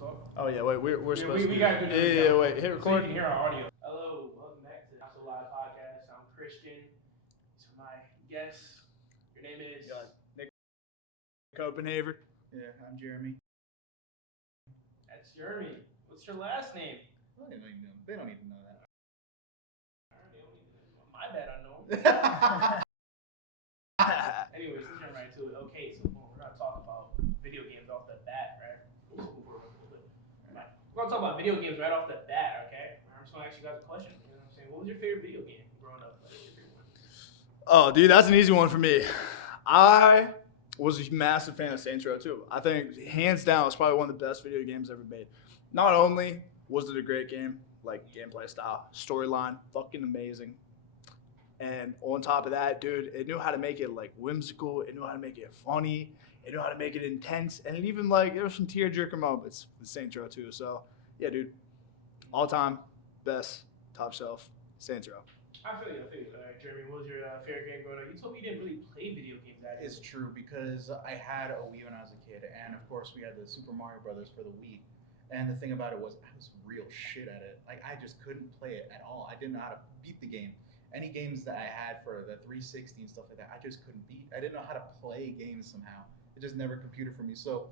talk? Oh yeah, wait, we're supposed to. We got to do it. Yeah, wait, hit record. So you can hear our audio. Hello, welcome back to the NotSoLive Podcast. I'm Christian. So my guest, your name is Nick Copenhaver. Yeah, I'm Jeremy. That's Jeremy. What's your last name? Well, they don't even know. They don't even know that. My bad, I know. Anyways, let's jump right to it. Okay, so we're gonna talk about video games off the bat, right? We're gonna talk about video games right off the bat, okay? I'm just gonna ask you guys a question. You know what I'm saying? What was your favorite video game growing up? What was your favorite one? Oh, dude, that's an easy one for me. I was a massive fan of Saints Row 2. I think, hands down, it's probably one of the best video games ever made. Not only was it a great game, like gameplay style, storyline, fucking amazing. And on top of that, dude, it knew how to make it like whimsical. It knew how to make it funny. It knew how to make it intense. And it even like, there were some tear-jerker moments with Saints Row 2. So, yeah, dude, all time, best, top shelf, Saints Row. I feel you. Jeremy, what was your favorite game growing up? You told me you didn't really play video games that It's true because I had a Wii when I was a kid, and of course we had the Super Mario Brothers for the Wii. And the thing about it was I was real shit at it. Like I just couldn't play it at all. I didn't know how to beat the game. Any games that I had for the 360 and stuff like that, I just couldn't beat. I didn't know how to play games somehow. It just never computed for me. So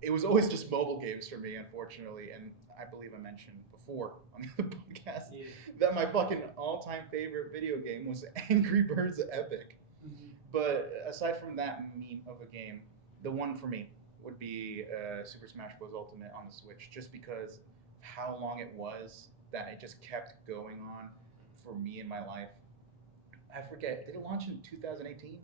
it was always just mobile games for me, unfortunately. And I believe I mentioned before on the other podcast that my fucking all-time favorite video game was Angry Birds Epic. Mm-hmm. But aside from that meme of a game, the one for me would be Super Smash Bros. Ultimate on the Switch, just because how long it was that it just kept going on for me in my life. I forget, did it launch in 2018?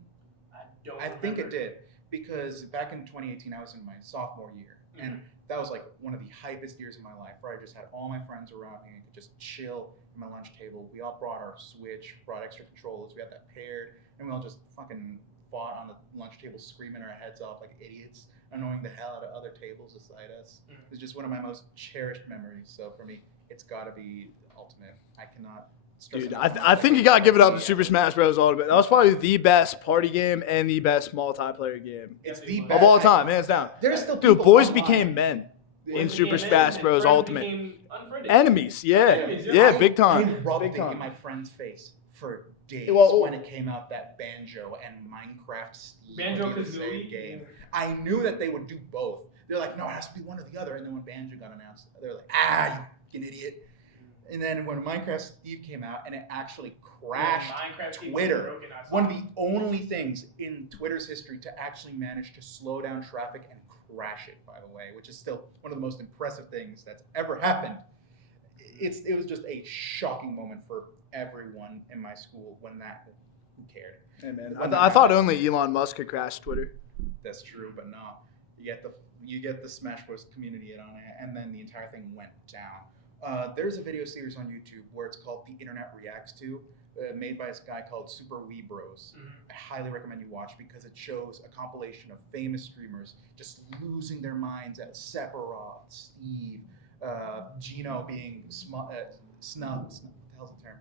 I think it did, because back in 2018 I was in my sophomore year, and that was like one of the hypest years of my life, where I just had all my friends around me and could just chill at my lunch table. We all brought our Switch, brought extra controllers, we had that paired, and we all just fucking fought on the lunch table, screaming our heads off like idiots, annoying the hell out of other tables beside us. It's just one of my most cherished memories. So for me, it's got to be Ultimate. I cannot. Dude, I think you gotta give it up to Super Smash Bros. Ultimate. That was probably the best party game and the best multiplayer game It's the best of all time, hands down. There's still Dude, boys online. became men in Boys Super became Smash men, Bros. and friends Ultimate. became unfriended. Enemies, yeah, Enemies, yeah, yeah. big time, I rubbed big it time. in my friend's face for days Well, when it came out, that Banjo and Minecraft Steve Banjo would be the same Kazooie game. I knew that they would do both. They're like, no, it has to be one or the other. And then when Banjo got announced, they're like, you fucking idiot. And then when Minecraft Steve came out and it actually crashed Twitter, one of the only things in Twitter's history to actually manage to slow down traffic and crash it, by the way, which is still one of the most impressive things that's ever happened. It was just a shocking moment for everyone in my school when that, who cared? Hey man, I thought only Elon Musk could crash Twitter. That's true, but no. You get the Smash Bros. Community in on it, and then the entire thing went down. There's a video series on YouTube where it's called The Internet Reacts To, made by this guy called Super Wii Bros. I highly recommend you watch because it shows a compilation of famous streamers just losing their minds at Sephiroth, Steve, Gino being snubbed. What the hell's the term?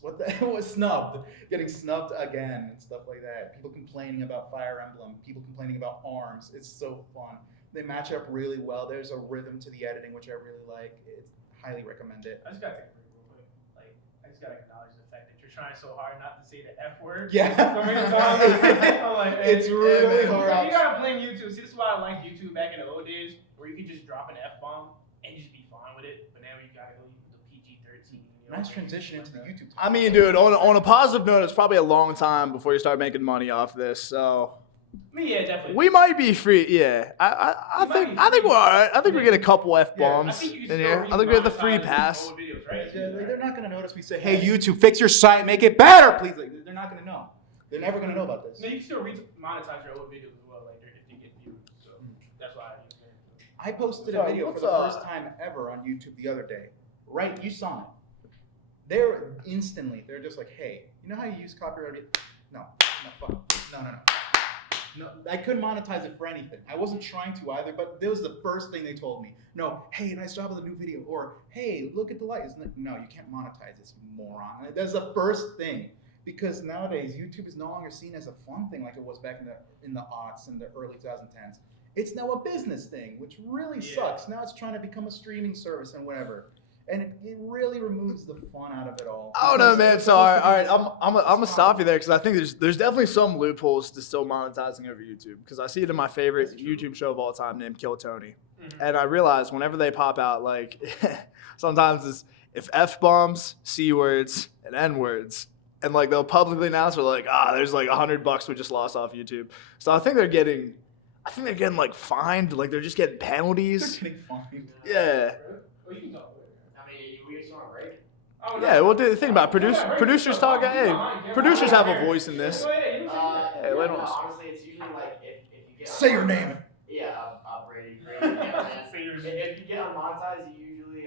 What the hell was snubbed? Getting snubbed again and stuff like that. People complaining about Fire Emblem. People complaining about ARMS. It's so fun. They match up really well. There's a rhythm to the editing, which I really like. Highly recommend it. I just gotta take a break real quick. Like, I just gotta acknowledge the fact that you're trying so hard not to say the F word. Yeah. I'm like, hey, It's really hard. You gotta blame YouTube. See, this is why I liked YouTube back in the old days, where you could just drop an F-bomb and just be fine with it. But now you gotta go with the PG-13. Nice transition into the YouTube. I mean, dude, on a positive note, it's probably a long time before you start making money off this. So yeah, definitely. we might be free. Yeah, I think we're all right. I think we get a couple F-bombs in here. I think we have the free pass. Videos, right? They're not gonna notice we say, "Hey, YouTube, fix your site, make it better, please." Like, they're not gonna know. They're never gonna know about this. No, you can still monetize your old videos as well, like if you get views. So that's why I posted a video for the first time ever on YouTube the other day. Right, you saw it. They're just like, "Hey, you know how you use copyright?" No, fuck. No, I couldn't monetize it for anything. I wasn't trying to either, but that was the first thing they told me. No, hey, nice job with the new video, or hey, look at the light. No, you can't monetize this, you moron. That's the first thing, because nowadays YouTube is no longer seen as a fun thing like it was back in the aughts and the early 2010s. It's now a business thing, which really sucks. Now it's trying to become a streaming service and whatever. And it really removes the fun out of it all. I don't know, man. So, all right, I'm gonna stop you there because I think there's definitely some loopholes to still monetizing over YouTube. Because I see it in my favorite YouTube show of all time named Kill Tony, and I realize whenever they pop out, like sometimes it's if F-bombs, C-words, and N-words, and like they'll publicly announce, we're like, there's like $100 we just lost off YouTube. So I think they're getting like fined, like they're just getting penalties. They're getting fined. Yeah. Oh, no. Yeah, well, think about it. Producers talk. Hey, producers have a voice in this. Hey, let us. Honestly, it's usually like if you get Say your name. Yeah, Brady. If you get unmonetized, it usually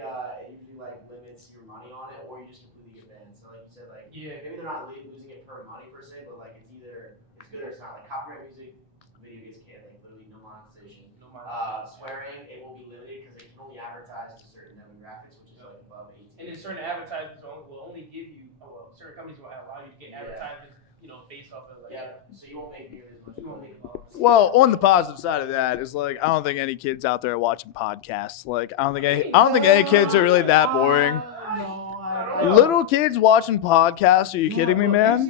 like limits your money on it, or you just completely get banned. So like you said, like maybe they're not losing it per money per se, but like it's either it's good or it's not. Like copyright music, video gets canned, like literally no monetization. Swearing, it will be limited because they can only advertise to certain demographics, which is like above 18. And then certain advertisements will only give you, certain companies will allow you to get advertisements, based off of like. Yeah, so you won't make nearly as much. You won't make about. Well, on the positive side of that is like I don't think any kids out there are watching podcasts. Like I don't think any kids are really that boring. Little kids watching podcasts? Are you kidding me, man?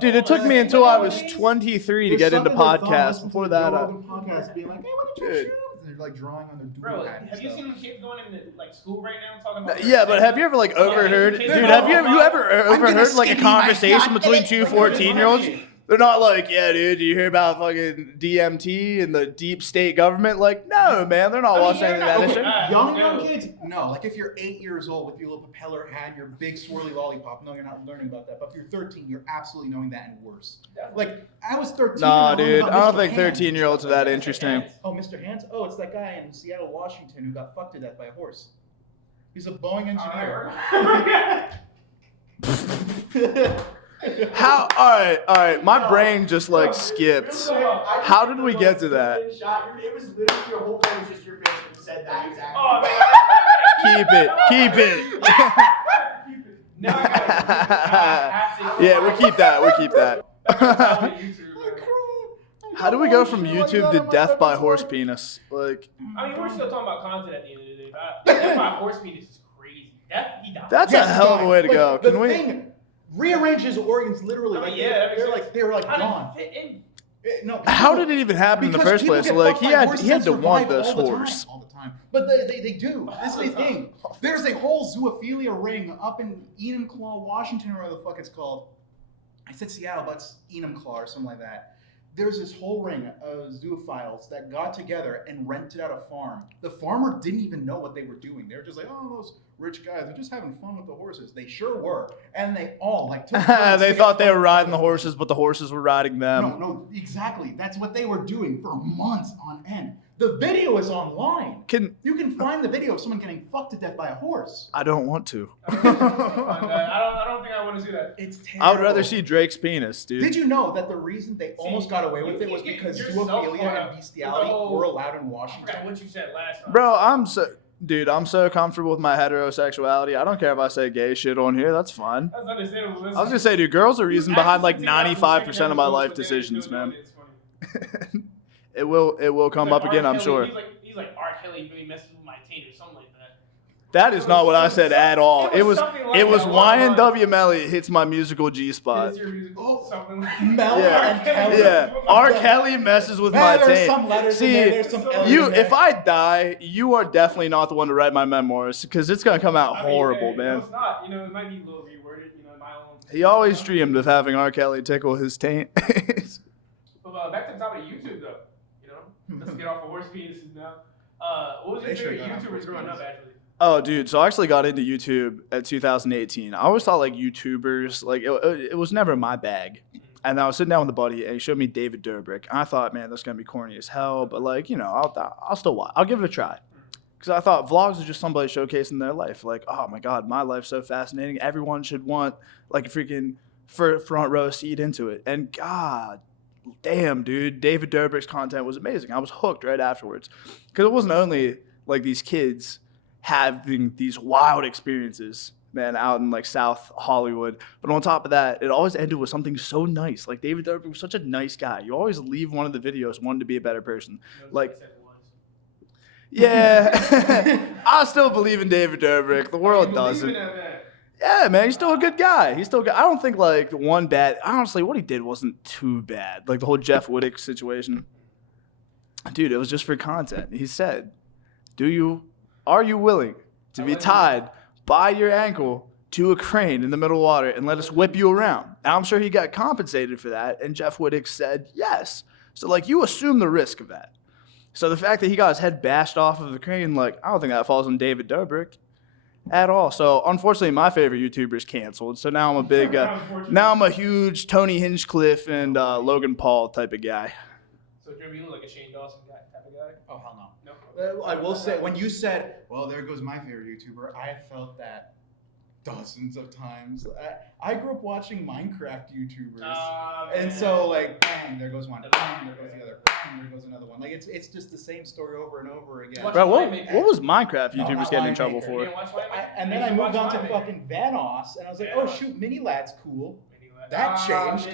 Dude, it took me until I was 23 to get into podcasts. Before that, podcasts being like, hey, what did you shoot? They're like drawing on their Bro, have you seen the kids going into like school right now talking about? Yeah, but have you ever like overheard? Dude, have you ever overheard like a conversation between two 14-year-olds? They're not like, yeah, dude, do you hear about fucking DMT and the deep state government? Like, no, man, they're not watching anything that shit. Young kids, no. Like if you're 8 years old with your little propeller hat, your big swirly lollipop, no, you're not learning about that. But if you're 13, you're absolutely knowing that and worse. Like I was 13. Nah, dude, I don't think 13-year-olds are that interesting. Oh, Mr. Hands? Oh, it's that guy in Seattle, Washington who got fucked to death by a horse. He's a Boeing engineer. How? All right. My brain just like skipped. How did we get to that? It was literally your whole thing was just your face that said that exactly. Keep it. Yeah, we'll keep that. How do we go from YouTube to death by horse penis? Like, I mean, we're still talking about content at the end of the day. Death by horse penis is crazy. He died. that's a hell of a way to go. Can we? Thing rearrange his organs literally. They're like gone. No. How did it even happen in the first place? Like he had to want this horse. All the time. But they do. This is the thing. There's a whole zoophilia ring up in Enumclaw, Washington, or whatever the fuck it's called. I said Seattle, but it's Enumclaw or something like that. There's this whole ring of zoophiles that got together and rented out a farm. The farmer didn't even know what they were doing. They were just like, oh, those rich guys, they're just having fun with the horses. They sure were. And they all like took they thought they were riding the horses, but the horses were riding them. No, exactly. That's what they were doing for months on end. The video is online. You can find the video of someone getting fucked to death by a horse. I don't want to. I don't think I want to see that. It's terrible. I would rather see Drake's penis, dude. Did you know that the reason they almost got away with it was because zoophilia and bestiality were allowed in Washington? I forgot what you said last time. Bro, I'm so comfortable with my heterosexuality. I don't care if I say gay shit on here. That's fine. That's understandable. I was gonna say, dude, girls are the reason behind like 95% of my life decisions, man. It will come up again, I'm sure. He's like R. Kelly really messes with my taint or something like that. That is not what I said at all. It was YNW Melly hits my musical G spot. Something like Melly and Kelly. Yeah, R. Kelly messes with my taint. See, if I die, you are definitely not the one to write my memoirs because it's gonna come out horrible, man. No, it's not. It might be a little reworded. My own. He always dreamed of having R. Kelly tickle his taint. But back to the topic of YouTube, though. Let's get off of horse penises now. What was your favorite YouTubers growing up, actually? Oh, dude. So I actually got into YouTube at 2018. I always thought like YouTubers, like it was never my bag. And I was sitting down with a buddy and he showed me David Dobrik. And I thought, man, that's going to be corny as hell. But like, I'll still watch. I'll give it a try. Because I thought vlogs are just somebody showcasing their life. Like, oh my God, my life's so fascinating. Everyone should want like a freaking front row seat into it. And God damn, dude, David Dobrik's content was amazing. I was hooked right afterwards. Because it wasn't only like these kids having these wild experiences man, out in like South Hollywood. But on top of that, it always ended with something so nice. Like David Dobrik was such a nice guy. You always leave one of the videos wanting to be a better person. Like, yeah, I still believe in David Dobrik. The world doesn't. Yeah, man, he's still a good guy. He's still good. I don't think like one bad. Honestly, what he did wasn't too bad. Like the whole Jeff Wittick situation. Dude, it was just for content. He said, are you willing to be tied by your ankle to a crane in the middle of water and let us whip you around? And I'm sure he got compensated for that, and Jeff Wittick said yes. So, like, you assume the risk of that. So the fact that he got his head bashed off of the crane, like, I don't think that falls on David Dobrik at all. So, unfortunately, my favorite YouTuber's canceled. So now I'm a huge Tony Hinchcliffe and Logan Paul type of guy. So, Jeremy, you look like a Shane Dawson type of guy? Oh, hell no. I will say, when you said, well, there goes my favorite YouTuber, I felt that dozens of times. I grew up watching Minecraft YouTubers. And so, like, bang, there goes one. Bang, there goes the other. Bang, there goes another one. Like, it's just the same story over and over again. Bro, what was Minecraft YouTubers getting in trouble for? And then I moved on to fucking Vanoss, and I was like, oh, shoot, Mini Lad's cool. That changed.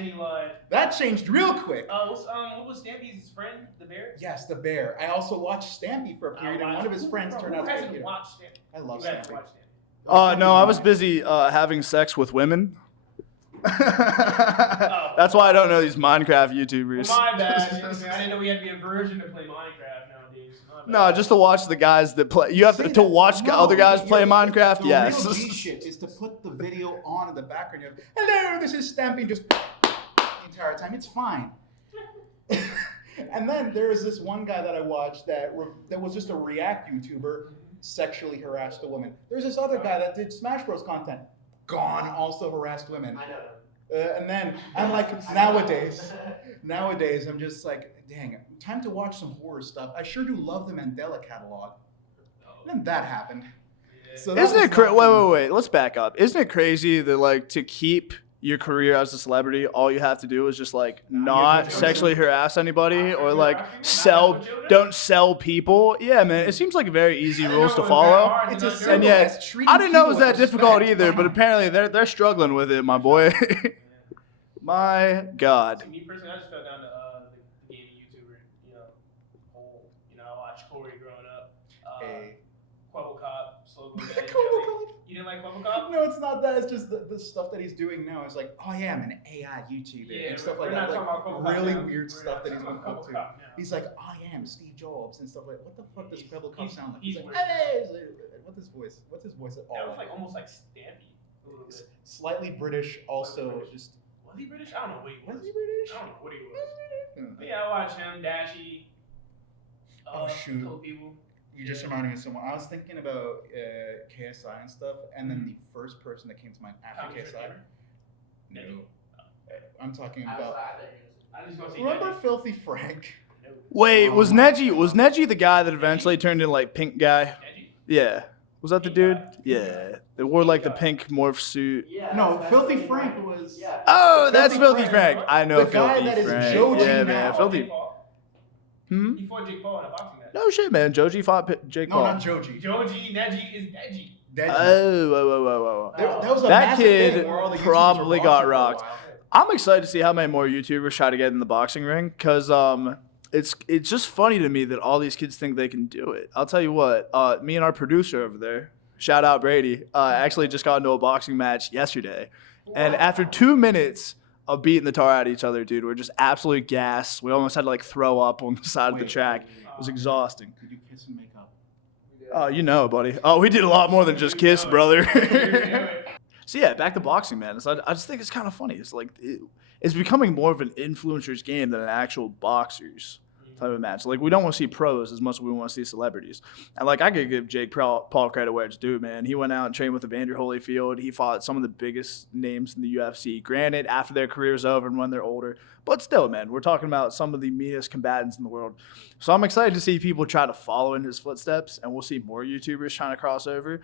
That changed real quick. What was Stampy's friend, the bear? Yes, the bear. I also watched Stampy for a period, and one of his friends turned out to be. I love Stampy. No, I was busy having sex with women. That's why I don't know these Minecraft YouTubers. Well, my bad. I didn't know we had to be a virgin to play Minecraft nowadays. No, just to watch the guys that play. You have to watch other guys play Minecraft. The yes. real G shit is to put the video on in the background. You're like, hello, this is Stampy. Just the entire time. It's fine. And then there was this one guy that I watched that was just a React YouTuber, sexually harassed a woman. There's this other guy that did Smash Bros content, gone, also harassed women. I know. And then I'm like, nowadays I'm just like, dang, time to watch some horror stuff. I sure do love the Mandela catalog. And then that happened. Yeah. So Isn't it crazy? Wait. Let's back up. Isn't it crazy that like to keep your career as a celebrity, all you have to do is just like not sexually harass anybody or like don't sell people. Yeah, man, it seems like very easy rules to follow. And yet, I didn't know it was that difficult either, but apparently they're struggling with it, my boy. My God. Me personally, I just fell down to the gaming YouTuber, I watched Corey growing up. Quibble Cop, Slow Go Dead. You didn't like Quibble Cop? No, it's not that. It's just the stuff that he's doing now. It's like, oh yeah, I'm an AI YouTuber and stuff like that. Like really weird stuff that he's been up to. He's like, I am Steve Jobs and stuff like. What the fuck does Quibble Cop sound like? He's like, hey, what's his voice? What's his voice at all? That was like almost like Stampy a little bit. Slightly British, also just. Was he British? I don't know what he was. Was he British? I don't know what he was. But yeah, I watched him, Dashy. Oh shoot. Cool people. You just reminded me of someone. I was thinking about KSI and stuff, and then the first person that came to mind after KSI. No. I'm talking about. Remember Filthy Frank? Wait, was Neji the guy that eventually turned into like pink guy? Yeah. Was that the dude? Yeah. They wore like the pink morph suit. Yeah, no, Filthy Frank was. Yeah. Oh, that's Filthy Frank. I know the guy Filthy that is Frank. Joji Yeah, now. man. Filthy. He fought Jake Paul in a boxing match. No shit, man. Joji fought Jake Paul. No, not Joji. Neji is Neji. Oh, That was a that massive kid thing where all the YouTubers probably were got boxing for a rocked. while. I'm excited to see how many more YouTubers try to get in the boxing ring because it's just funny to me that all these kids think they can do it. I'll tell you what, me and our producer over there, shout out Brady, actually just got into a boxing match yesterday. And after 2 minutes of beating the tar out of each other, dude, we're just absolute gas. We almost had to like throw up on the side of the track. It was exhausting. Did you kiss and make up? Oh, you know, buddy. Oh, we did a lot more than just kiss, brother. So yeah, back to boxing, man. So I just think it's kind of funny. It's like it's becoming more of an influencer's game than an actual boxer's type of match. Like we don't want to see pros as much as we want to see celebrities. And like I could give Jake Paul credit where it's due, man. He went out and trained with Evander Holyfield. He fought some of the biggest names in the UFC. Granted, after their career's over and when they're older, but still, man, we're talking about some of the meanest combatants in the world. So I'm excited to see people try to follow in his footsteps, and we'll see more YouTubers trying to cross over.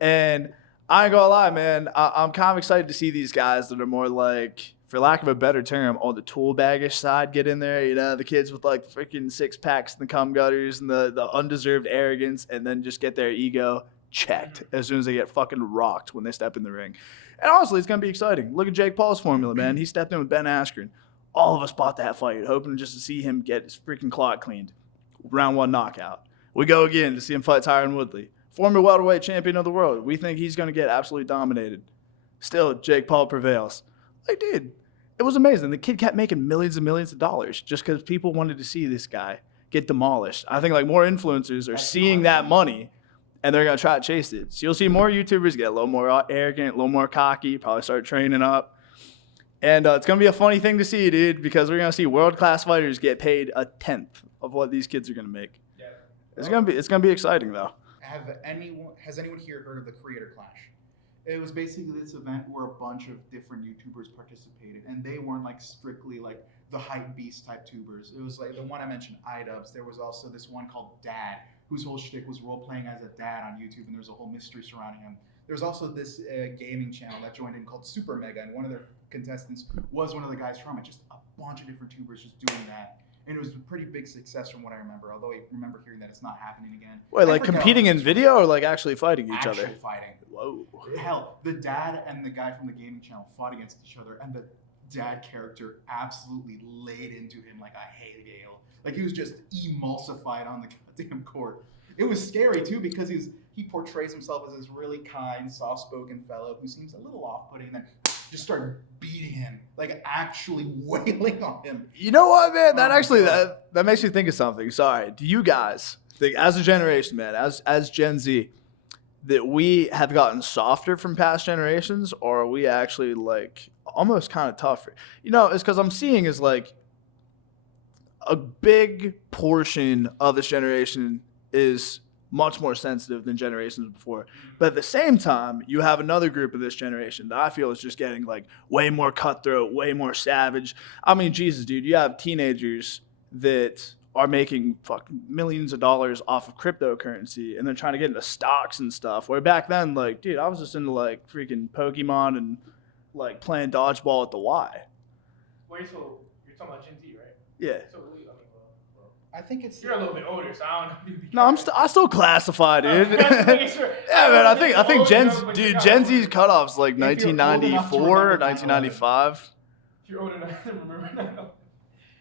And I ain't gonna lie, man, I'm kind of excited to see these guys that are more like, for lack of a better term, on the tool baggish side get in there. You know, the kids with like freaking 6-packs and the cum gutters and the undeserved arrogance, and then just get their ego checked as soon as they get fucking rocked when they step in the ring. And honestly, it's going to be exciting. Look at Jake Paul's formula, man. He stepped in with Ben Askren. All of us bought that fight, hoping just to see him get his freaking clock cleaned. Round 1 knockout. We go again to see him fight Tyron Woodley, former welterweight champion of the world. We think he's going to get absolutely dominated. Still, Jake Paul prevails. Like, dude, it was amazing. The kid kept making millions and millions of dollars just because people wanted to see this guy get demolished. I think like more influencers are seeing that money and they're going to try to chase it. So you'll see more YouTubers get a little more arrogant, a little more cocky, probably start training up. And it's going to be a funny thing to see, dude, because we're going to see world-class fighters get paid a tenth of what these kids are going to make. Yeah. It's going to be exciting, though. Has anyone here heard of the Creator Clash? It was basically this event where a bunch of different YouTubers participated, and they weren't like strictly like the hype beast type tubers. It was like the one I mentioned, iDubbbz. There was also this one called Dad, whose whole shtick was role playing as a dad on YouTube, and there's a whole mystery surrounding him. There's also this gaming channel that joined in called Super Mega, and one of their contestants was one of the guys from it. Just a bunch of different tubers just doing that. And it was a pretty big success from what I remember, although I remember hearing that it's not happening again. Wait, like competing in video or like actually fighting each other? Actually fighting. Whoa. Hell, the dad and the guy from the gaming channel fought against each other, and the dad character absolutely laid into him like a hail. Like he was just emulsified on the goddamn court. It was scary too because he portrays himself as this really kind, soft-spoken fellow who seems a little off-putting, and then just started beating him, like actually wailing on him. You know what, man? That actually that makes me think of something. Sorry, do you guys think, as a generation, man, as Gen Z, that we have gotten softer from past generations, or are we actually like almost kind of tougher? You know, it's because I'm seeing is like a big portion of this generation is much more sensitive than generations before. But at the same time, you have another group of this generation that I feel is just getting like way more cutthroat, way more savage. I mean, Jesus, dude, you have teenagers that are making fucking millions of dollars off of cryptocurrency and they're trying to get into stocks and stuff. Where back then, like, dude, I was just into like freaking Pokemon and like playing dodgeball at the Y. Wait, so you're talking about Gen Z, right? Yeah. So I think it's you're a little bit older, so I don't know. No, I still classify, dude. Yeah, man. I think Gen Z's cutoff's like 1994 or 1995. If you're old enough to remember now.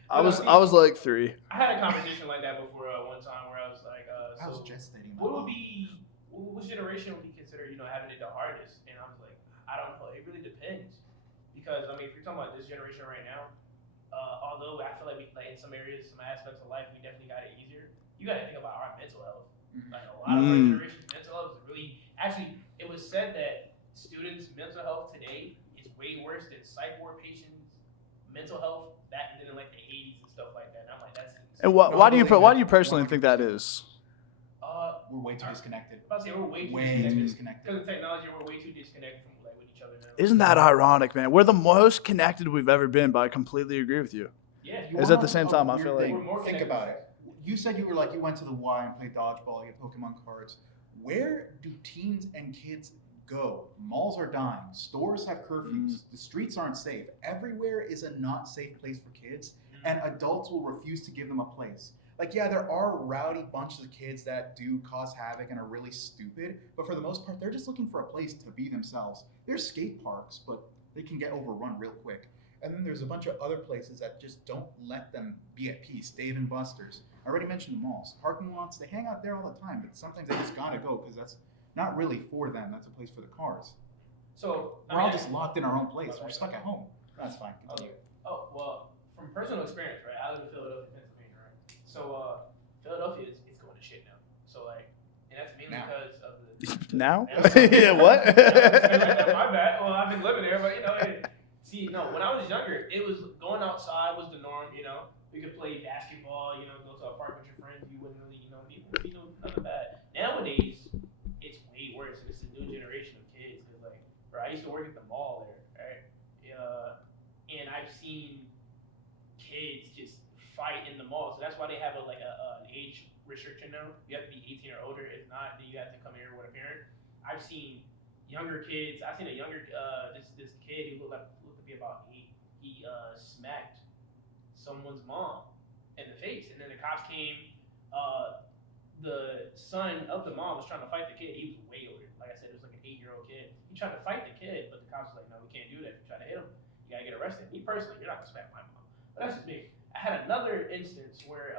I was like 3. I had a conversation like that before one time where I was like, I was gestating. Which generation would be considered, having it the hardest? And I was like, I don't know. It really depends, because I mean, if you're talking about this generation right now. Although I feel like in some areas, some aspects of life, we definitely got it easier. You got to think about our mental health. Like a lot of our generation's mental health is really, actually, it was said that students' mental health today is way worse than psych ward patients' mental health back in like the 80s and stuff like that. And I'm like, that's insane. And why do you personally think that is? We're way too disconnected. I was about to say we're way too disconnected. Because of technology, we're way too disconnected from like with each other now. Isn't that ironic, man? We're the most connected we've ever been, but I completely agree with you. Yeah. Is at the same time, I feel like. Think about it. You said you went to the Y and played dodgeball, you had Pokemon cards. Where do teens and kids go? Malls are dying. Stores have curfews. The streets aren't safe. Everywhere is a not safe place for kids, and adults will refuse to give them a place. Like, yeah, there are rowdy bunches of kids that do cause havoc and are really stupid, but for the most part, they're just looking for a place to be themselves. There's skate parks, but they can get overrun real quick. And then there's a bunch of other places that just don't let them be at peace. Dave & Buster's. I already mentioned the malls. Parking lots, they hang out there all the time, but sometimes they just gotta go because that's not really for them. That's a place for the cars. So we're all just locked in our own place. We're stuck at home. That's fine. Oh, well, from personal experience, right? I live in Philadelphia, Pennsylvania, right? So Philadelphia is going to shit now. So like, and that's mainly because of the now. Yeah, what? My bad. Well, I've been living there, but see, no. When I was younger, it was going outside was the norm. We could play basketball. Go to a park with your friends. You wouldn't really, need nothing bad. Nowadays, it's way worse. It's a new generation of kids. Cause like, bro, I used to work at the mall there, right? And I've seen kids just fight in the mall. So that's why they have an age restriction now. You have to be 18 or older. If not, then you have to come here with a parent. I've seen younger kids. I've seen a younger this kid who looked to be about 8. He smacked someone's mom in the face, and then the cops came. the son of the mom was trying to fight the kid. He was way older. Like I said, it was like an 8-year-old kid. He tried to fight the kid, but the cops was like, no, we can't do that. If you try to hit him, you gotta get arrested. Me personally, you're not gonna smack my mom. But that's just me. I had another instance where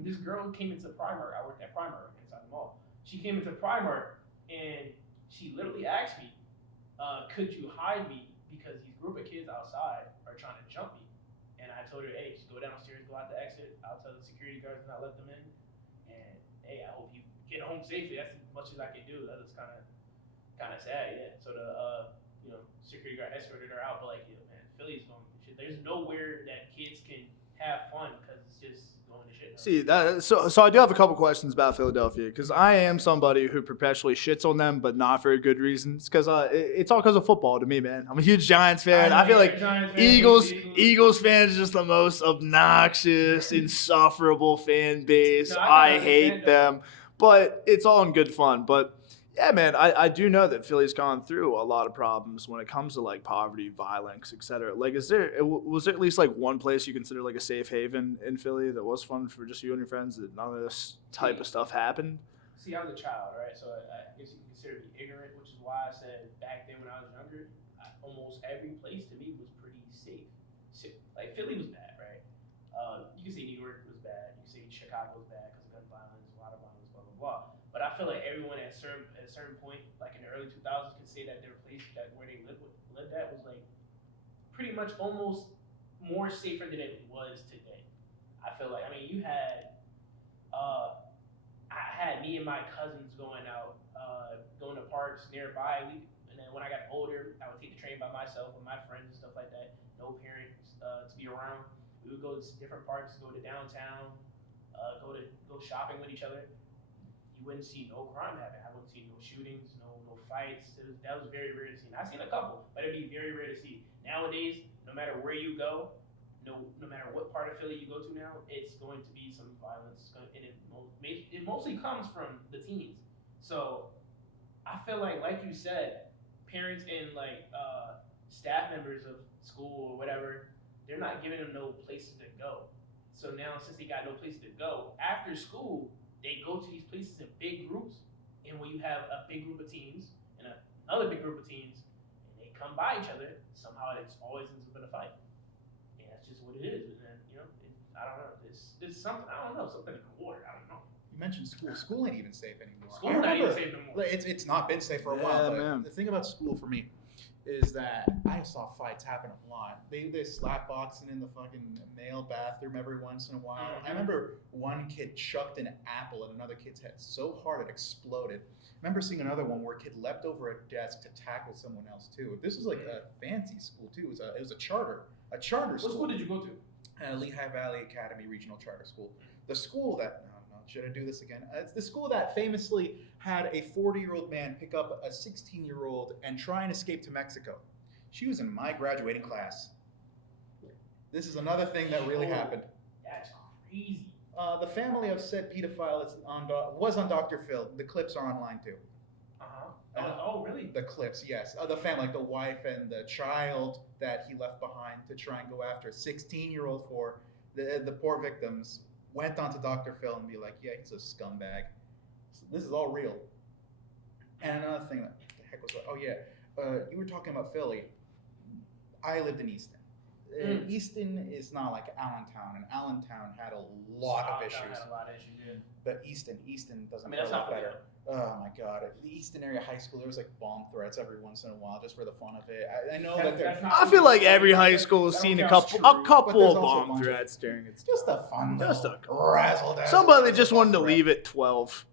this girl came into Primark. I worked at Primark inside the mall. She came into Primark and she literally asked me, could you hide me because these group of kids outside are trying to jump me? And I told her, hey, just go downstairs, go out the exit. I'll tell the security guards to not let them in. And hey, I hope you get home safely. That's as much as I can do. That was kind of sad, yeah. So the security guard escorted her out, but like, yeah, man, Philly's going to shit. There's nowhere that kids can have fun because it's just going to shit. See that, so I do have a couple questions about Philadelphia because I am somebody who perpetually shits on them, but not for good reasons. Because it's all because of football to me, man. I'm a huge Giants fan. I feel like Eagles fans are just the most obnoxious, insufferable fan base. No, I hate them, but it's all in good fun. But yeah, man, I do know that Philly's gone through a lot of problems when it comes to like poverty, violence, etc. Like, was there at least like one place you consider like a safe haven in Philly that was fun for just you and your friends that none of this type of stuff happened? See, I was a child, right? So I guess you can consider me ignorant, which is why I said back then when I was younger, almost every place to me was pretty safe. Like Philly was bad, right? You can say New York was bad. You can say Chicago was bad because of gun violence, a lot of violence, blah blah blah. But I feel like everyone at a certain point, like in the early 2000s, could say that their place that where they lived at was like pretty much almost more safer than it was today. I feel like, I mean, you had, I had me and my cousins going out, going to parks nearby. And then when I got older, I would take the train by myself with my friends and stuff like that. No parents to be around. We would go to different parks, go to downtown, go shopping with each other. You wouldn't see no crime happen. I wouldn't see no shootings, no fights. That was very rare to see. And I've seen a couple, but it'd be very rare to see. Nowadays, no matter where you go, no matter what part of Philly you go to now, it's going to be some violence, and it mostly comes from the teens. So I feel like you said, parents and like staff members of school or whatever, they're not giving them no places to go. So now, since they got no places to go after school, they go to these places in big groups, and when you have a big group of teens and another big group of teens, and they come by each other, somehow it's always ends up in a fight. And that's just what it is. And then, I don't know. There's something, I don't know, something in the water. I don't know. You mentioned school. School ain't even safe anymore. School's not even safe no more. It's not been safe for a while. But the thing about school for me is that I saw fights happen a lot. They slap boxing in the fucking male bathroom every once in a while. I remember one kid chucked an apple at another kid's head so hard it exploded. I remember seeing another one where a kid leapt over a desk to tackle someone else too. This was like a fancy school too. It was a charter school. What school did you go to? Lehigh Valley Academy Regional Charter School. The school that should I do this again? It's the school that famously had a 40-year-old man pick up a 16-year-old and try and escape to Mexico. She was in my graduating class. This is another thing that really happened. That's crazy. The family of said pedophile was on Dr. Phil. The clips are online too. Oh, really? The clips, yes. The family, like the wife and the child that he left behind to try and go after a 16-year-old for the poor victims, went on to Dr. Phil and be like, yeah, he's a scumbag. So this is all real. And another thing that the heck was, you were talking about Philly. I lived in Easton. Easton is not like Allentown, and Allentown had a lot of issues. But Easton doesn't feel a lot better. Oh my God, the Easton area high school, there was like bomb threats every once in a while just for the fun of it. I know that I feel like every high school has seen a couple of bomb threats during its just a fun, just a razzle dazzle. Somebody just wanted to leave at 12.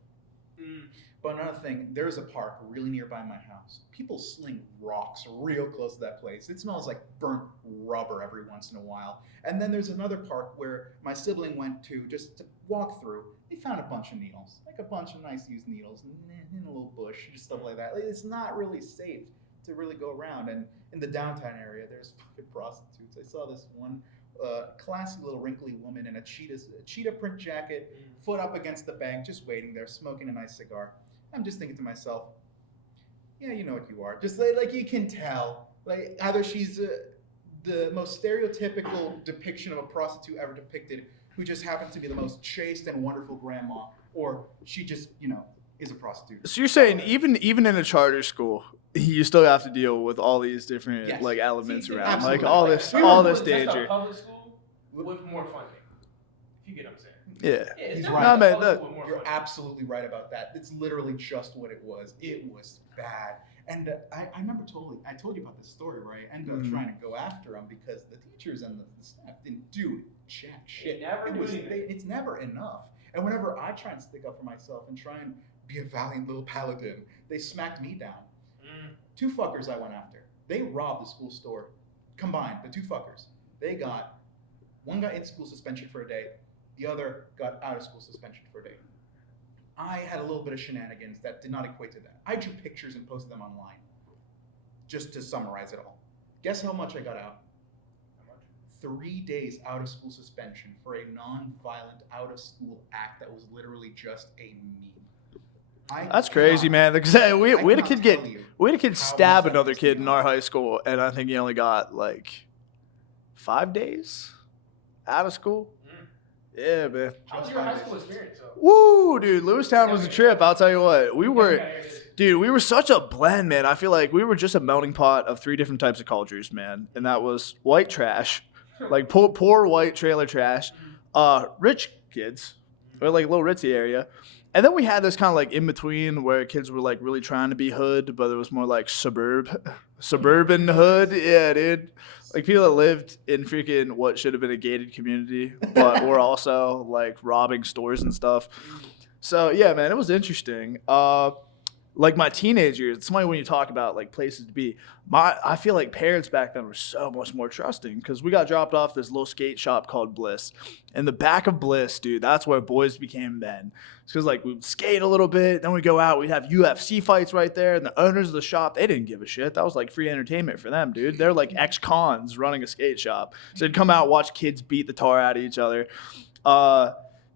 But another thing, there's a park really nearby my house. People sling rocks real close to that place. It smells like burnt rubber every once in a while. And then there's another park where my sibling went to just to walk through. They found a bunch of needles, like a bunch of nice used needles in a little bush, just stuff like that. It's not really safe to really go around. And in the downtown area, there's fucking prostitutes. I saw this one classy little wrinkly woman in a cheetah print jacket, foot up against the bank, just waiting there, smoking a nice cigar. I'm just thinking to myself, yeah, you know what you are. Just like you can tell, like either she's the most stereotypical depiction of a prostitute ever depicted, who just happens to be the most chaste and wonderful grandma, or she just, is a prostitute. So you're saying even in a charter school, you still have to deal with all these different Yes. like elements around, absolutely. like all this danger. Just a public school with more funding. If you get what I'm saying. Yeah. It's He's definitely right. a man, public school with more You're funding. absolutely right about that. It's literally just what it was. It was bad. And I remember I told you about this story where I ended up Mhm. trying to go after them because the teachers and the staff didn't do jack shit. never do anything. It's never enough. And whenever I try and stick up for myself and try and be a valiant little paladin, they smacked me down. Two fuckers I went after. They robbed the school store. Combined, the two fuckers. One got in school suspension for a day. The other got out of school suspension for a day. I had a little bit of shenanigans that did not equate to that. I drew pictures and posted them online. Just to summarize it all. Guess how much I got out? 3 days out of school suspension for a non-violent out of school act that was literally just a meme. That's crazy, man. Because we had a cannot kid tell you how stab much another that kid pissed in me our off. high school, and I think he only got like 5 days out of school. Yeah, man. How was your high school experience? So? Woo, dude, Lewistown was a trip. I'll tell you what. We were such a blend, man. I feel like we were just a melting pot of 3 different types of cultures, man. And that was white trash, like poor white trailer trash, rich kids, or like little ritzy area. And then we had this kind of like in between where kids were like really trying to be hood, but it was more like suburban hood. Yeah, dude. Like people that lived in freaking what should have been a gated community, but were also like robbing stores and stuff. So yeah, man, it was interesting. Like my teenage years, it's funny when you talk about like places to be. I feel like parents back then were so much more trusting because we got dropped off this little skate shop called Bliss. In the back of Bliss, dude, that's where boys became men. It's because like we'd skate a little bit, then we'd go out, we'd have UFC fights right there, and the owners of the shop, they didn't give a shit. That was like free entertainment for them, dude. They're like ex-cons running a skate shop. So they'd come out, watch kids beat the tar out of each other.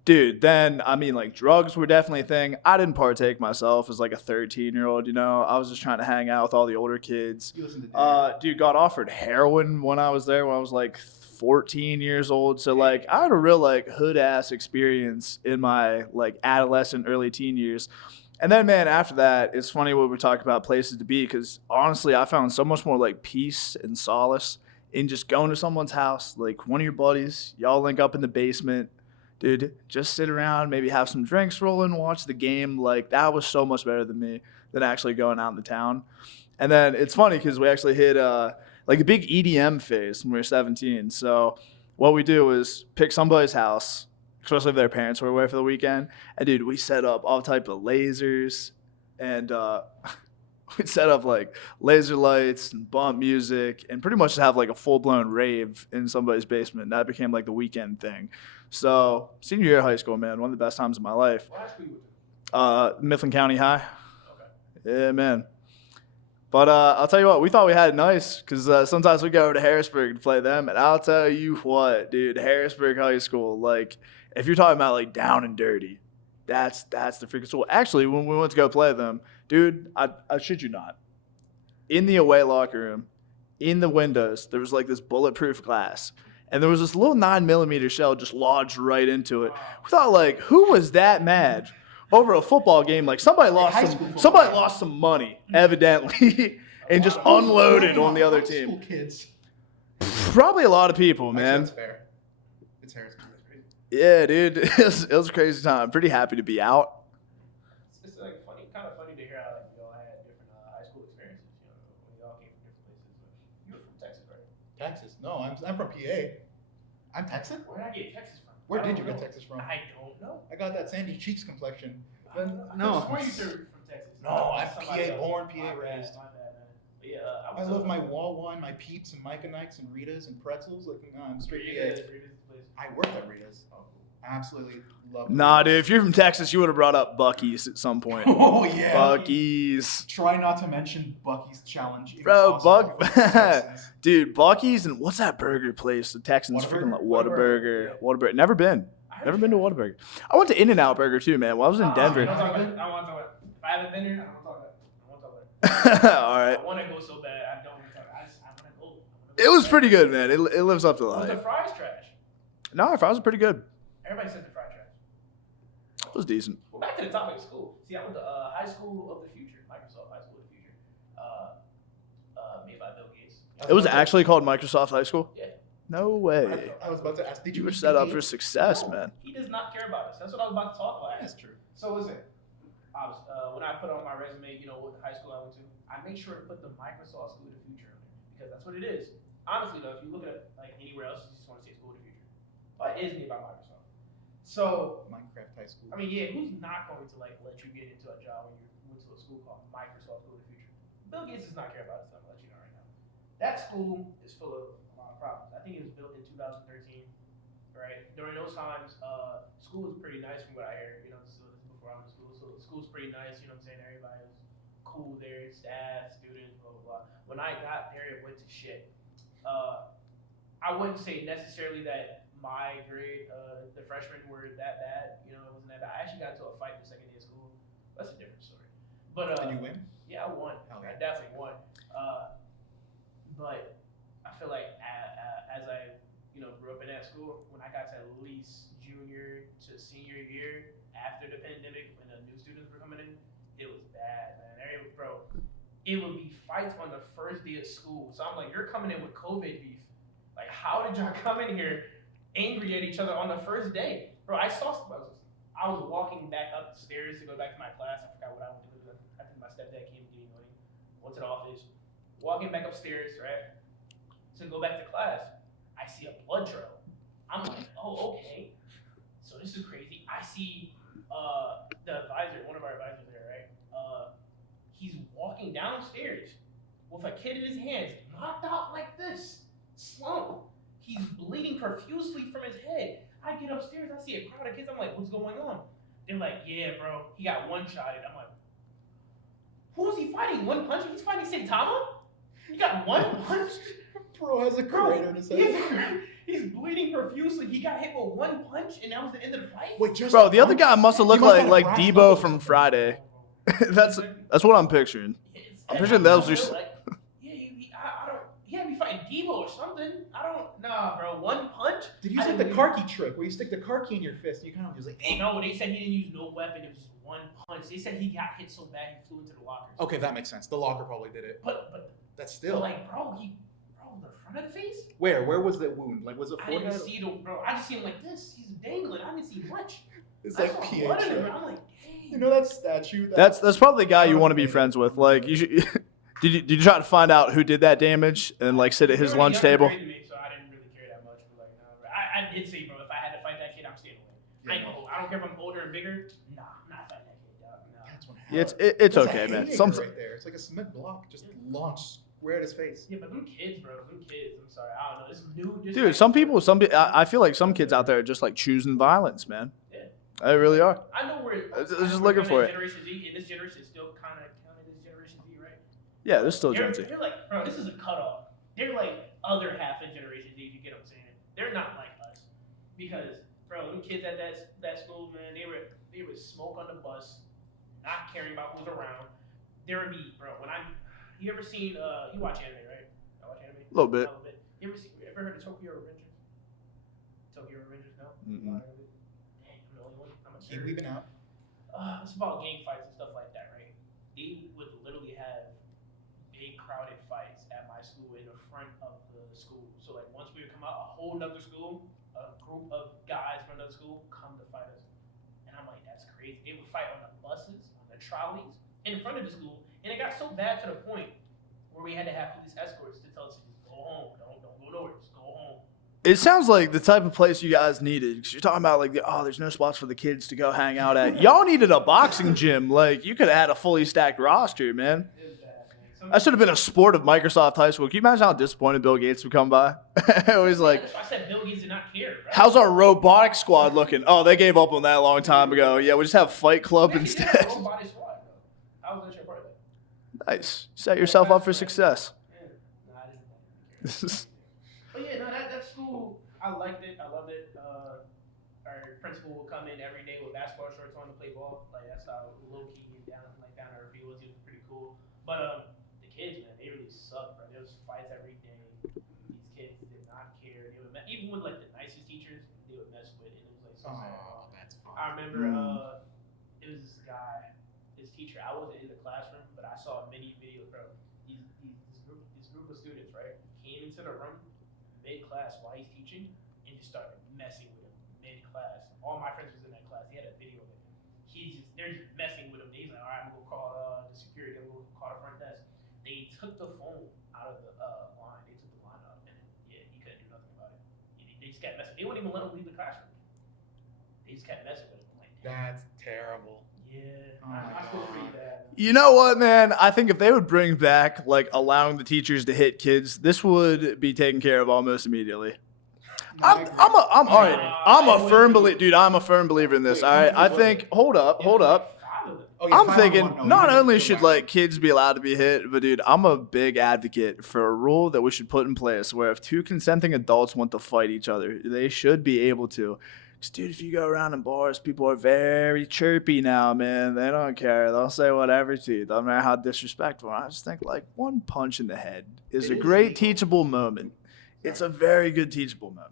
Dude, then, I mean, like, drugs were definitely a thing. I didn't partake myself as, like, a 13-year-old, I was just trying to hang out with all the older kids. You listen to Dude, got offered heroin when I was there when I was, like, 14 years old. So, like, I had a real, like, hood-ass experience in my, like, adolescent, early teen years. And then, man, after that, it's funny when we talk about places to be because, honestly, I found so much more, like, peace and solace in just going to someone's house, like, one of your buddies, y'all link up in the basement. Dude, just sit around, maybe have some drinks rolling, watch the game. Like, that was so much better than me than actually going out in the town. And then it's funny because we actually hit like a big EDM phase when we were 17. So what we do is pick somebody's house, especially if their parents were away for the weekend. And, dude, we set up all type of lasers and we'd set up, like, laser lights and bump music and pretty much have, like, a full-blown rave in somebody's basement. That became, like, the weekend thing. So, senior year of high school, man, one of the best times of my life. What high school you went to? Mifflin County High. Okay. Yeah, man. But I'll tell you what, we thought we had it nice because sometimes we go over to Harrisburg to play them. And I'll tell you what, dude, Harrisburg High School, like, if you're talking about, like, down and dirty, that's the freaking school. Actually, when we went to go play them, dude, I shit you not. In the away locker room, in the windows, there was, like, this bulletproof glass. And there was this little 9mm shell just lodged right into it. We thought, like, who was that mad over a football game? Like, somebody lost some money, evidently, and just unloaded on the other team. Kids. Probably a lot of people, Actually, man. that's fair. It's Harrisburg. Yeah, dude, it was a crazy time. Pretty happy to be out. It's like kind of funny to hear how like y'all had different high school experiences. When y'all came from different places. But you were from Texas, right? Texas? No, I'm from PA. I'm Texan? Where did I get Texas from? Where I did don't you get know. Texas from? I don't know. I got that sandy cheeks complexion. I No. swear you were from Texas. No, I'm Somebody PA else. born, PA My bad, raised. My bad, man. But yeah, I love my Wawa and my Peeps and Micah Nikes and Ritas and pretzels. Like, no, I'm straight Rita's PA. place. I worked at Ritas. I absolutely love Nah, dude, if you're from Texas, you would have brought up Buc-ee's at some point. Oh, yeah. Buc-ee's. Try not to mention Bucky's challenge. Bro, Impossible. Dude, Buc-ee's and what's that burger place? The Texans freaking like Whataburger. Whataburger. Never been to Whataburger. I went to In-N-Out Burger too, man. While I was in Denver. I want to talk about it. If I haven't been here, I don't want to talk about it. All right. I want to go so bad. I don't want to talk. I want to go. It was pretty good, man. It lives up to the Was the hype. fries trash? No, our fries are pretty good. Everybody sent the fried trash. It was decent. Well, back to the topic of school. See, I went to High School of the Future, Microsoft High School of the Future, made by Bill Gates. It was actually called Microsoft High School? Yeah. No way. I was about to ask, did You you were eat set the up for cake? success, No, man. He does not care about us. That's what I was about to talk about. That's true. So listen, when I put on my resume, what high school I went to, I make sure to put the Microsoft School of the Future on there because that's what it is. Honestly, though, if you look at it like anywhere else, you just want to say School of the Future. But it is made by Microsoft. So Minecraft High School. I mean, yeah, who's not going to like let you get into a job when you went to a school called Microsoft School of the Future? Bill Gates does not care about this. I'm gonna let you know right now. That school is full of a lot of problems. I think it was built in 2013. Right during those times, school was pretty nice from what I hear. So this is before I went to school. So the school's pretty nice. You know what I'm saying? Everybody was cool there, staff, students, blah blah blah. When I got there, it went to shit. I wouldn't say necessarily that my grade, the freshmen were that bad. It wasn't that bad. I actually got into a fight the second day of school. That's a different story. But Did you win? Yeah, I won. Okay. I definitely won. But I feel like as I grew up in that school, when I got to at least junior to senior year after the pandemic, when the new students were coming in, it was bad, man. It would be fights on the first day of school. So I'm like, you're coming in with COVID beef. Like, how did y'all come in here angry at each other on the first day? Bro, I was walking back up the stairs to go back to my class. I forgot what I went to do. I think my stepdad came getting money. Went to the office. Walking back upstairs, right, to go back to class. I see a blood trail. I'm like, oh, okay. So this is crazy. I see the advisor, one of our advisors there, right? He's walking downstairs with a kid in his hands, knocked out like this, slumped. He's bleeding profusely from his head. I get upstairs, I see a crowd of kids. I'm like, what's going on? They're like, yeah, bro, he got one-shotted. I'm like, who is he fighting? One punch? He's fighting Saitama? He got one punch? Bro has a crater in his head. He's bleeding profusely. He got hit with one punch, and that was the end of the fight. Wait, just Bro, the other guy must have looked must have like had Debo brass from knuckles. Friday. That's what I'm picturing. I'm picturing that was just. He had to be fighting Debo or something. Nah, bro. One punch? Did you use like the car key trick where you stick the car key in your fist and you kind of just like. No, they said he didn't use no weapon. It was just one punch. They said he got hit so bad he flew into the locker. Okay, that makes sense. The locker probably did it. But That's still. bro, the front of the face? Where was the wound? Like, was it I forehead? didn't see bro. I just see him like this. He's dangling. I didn't see much. It's I like saw PH. blood in him. I'm like, dang. You know that statue? That's probably the guy you want to be friends with. Like, you should. Did you try to find out who did that damage and like sit at his lunch table? So I didn't really care that much. But I did say, bro, if I had to fight that kid, I'm staying away. I don't care if I'm older and bigger. Nah, I'm not fighting that kid, dog. Nah. That's one Yeah, it's That's a okay, man. haymaker right there. It's like a cement block just launched square at his face. Yeah, but them kids, bro. Them kids. I'm sorry. I don't know. This new. Dude, I feel like some kids out there are just like choosing violence, man. Yeah. They really are. I know we're just looking for it. Generation Z, and this generation is still kind of counted as Generation Z, right? Yeah, there's still Gen Z. They're like, bro, this is a cutoff. They're like other half of Generation Z, if you get what I'm saying. They're not like us. Because, bro, them kids at that school, man, they would smoke on the bus, not caring about who's around. There would be, bro, you ever seen, you watch anime, right? I watch anime? A little bit. You ever heard of Tokyo Revengers? Tokyo Revengers, no? Mm-mm. Dang, I'm the only one. I'm a Keep nerd. leaving out. It's about gang fights and stuff like that, right? They would literally have big crowded fights at my school in the front of the school. So like once we would come out, a whole nother school, a group of guys from another school come to fight us. And I'm like, that's crazy. They would fight on the buses, on the trolleys, in front of the school. And it got so bad to the point where we had to have police escorts to tell us to just go home. Don't go nowhere. Just go home. It sounds like the type of place you guys needed. Because you're talking about like, there's no spots for the kids to go hang out at. Y'all needed a boxing gym. Like, you could have had a fully stacked roster, man. It was bad, man. That should have been a sport of Microsoft High School. Can you imagine how disappointed Bill Gates would come by? It was like, That's why I said Bill Gates did not care, bro. how's our robotic squad looking? Oh, they gave up on that a long time ago. Yeah, we just have Fight Club We actually did instead. have a robotic squad, bro. I was actually a part of that. Nice. Set yourself up for success. Yeah. No, I didn't. But yeah, no, that school, I liked it. I loved it. Our principal would come in every day with basketball shorts on to play ball. Like that's how low key down our field was. It was pretty cool. But the kids, man, they really sucked, bro. There was fights every day. These kids did not care. They would even with like the nicest teachers, they would mess with. And it was like So sad. That's fun. I remember it was this guy, his teacher. I wasn't in the classroom, but I saw many videos, bro. This group of students, right, came into the room mid-class while he's teaching and just started messing with him mid-class. All my friends was in that class. He had a video of it. They're just messing with him. He's like, all right, I'm gonna go call the security. I'm gonna go call the front desk. They took the phone out of the line. They took the line out, and yeah, he couldn't do nothing about it. They just kept messing. They wouldn't even let him leave the classroom. They just kept messing with him. Like, That's terrible. yeah, my I feel God. pretty bad. You know what, man? I think if they would bring back like allowing the teachers to hit kids, this would be taken care of almost immediately. I'm a firm believer, dude. I'm a firm believer in this. Wait, all right, how I many think. Hold up. Oh, yeah, I'm 5-on-1, thinking no, not you only can should go back. like kids be allowed to be hit, but dude, I'm a big advocate for a rule that we should put in place where if two consenting adults want to fight each other, they should be able to. 'Cause, dude, if you go around in bars, people are very chirpy now, man. They don't care. They'll say whatever to you. Doesn't matter how disrespectful. I just think like one punch in the head is a great teachable moment. It's a very good teachable moment.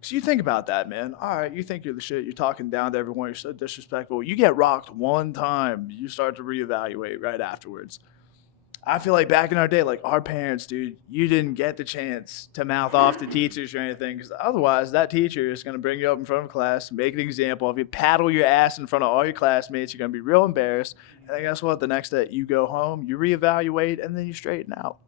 So you think about that, man. All right, you think you're the shit. You're talking down to everyone. You're so disrespectful. You get rocked one time. You start to reevaluate right afterwards. I feel like back in our day, like our parents, dude, you didn't get the chance to mouth off to teachers or anything because otherwise that teacher is going to bring you up in front of class, make an example of you, paddle your ass in front of all your classmates. You're going to be real embarrassed. And then guess what? The next day you go home, you reevaluate, and then you straighten out.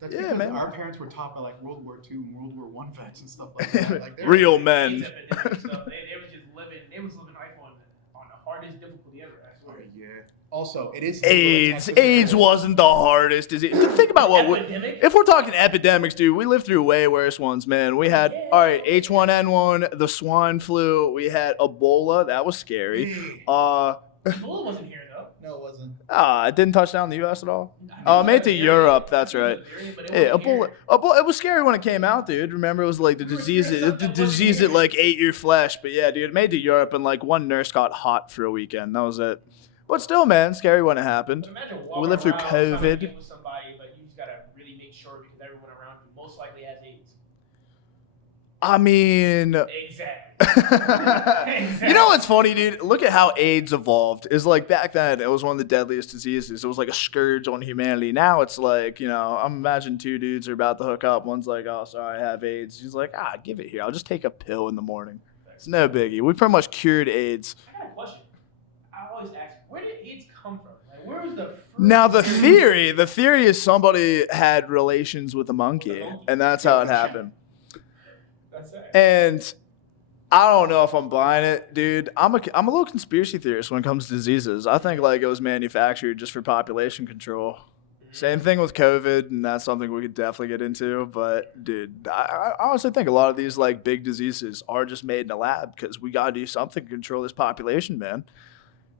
That's Yeah, because man. our parents were taught by like World War II and World War I vets and stuff like that. Like, they're- Real men. They was living life on the hardest difficulty ever. I Oh, swear. yeah. Also, it is AIDS wasn't the hardest. Think about what Epidemic? if we're talking epidemics, dude. We lived through way worse ones, man. We had all right, H1N1, the swine flu. We had Ebola. That was scary. Ebola wasn't here though. No, it wasn't. It didn't touch down the U.S. at all. Made it to Europe. That's right. Yeah, Ebola. It was scary when it came out, dude. Remember, it was like the disease that like ate your flesh. But yeah, dude, it made it to Europe, and like one nurse got hot for a weekend. That was it. But still, man, scary when it happened. We lived through COVID. Get with somebody, but you just gotta really make sure because everyone around you most likely has AIDS. I mean, exactly. You know what's funny, dude? Look at how AIDS evolved. Is like back then, it was one of the deadliest diseases. It was like a scourge on humanity. Now it's like, I'm imagining two dudes are about to hook up. One's like, oh, sorry, I have AIDS. He's like, give it here. I'll just take a pill in the morning. It's no biggie. We pretty much cured AIDS. I got a question. I always ask, where did AIDS come from? Like, where was the first Now the theory is somebody had relations with a monkey, and that's how it happened. That's it. And I don't know if I'm buying it, dude. I'm a little conspiracy theorist when it comes to diseases. I think like it was manufactured just for population control. Same thing with COVID, and that's something we could definitely get into. But dude, I honestly think a lot of these like big diseases are just made in a lab because we gotta do something to control this population, man.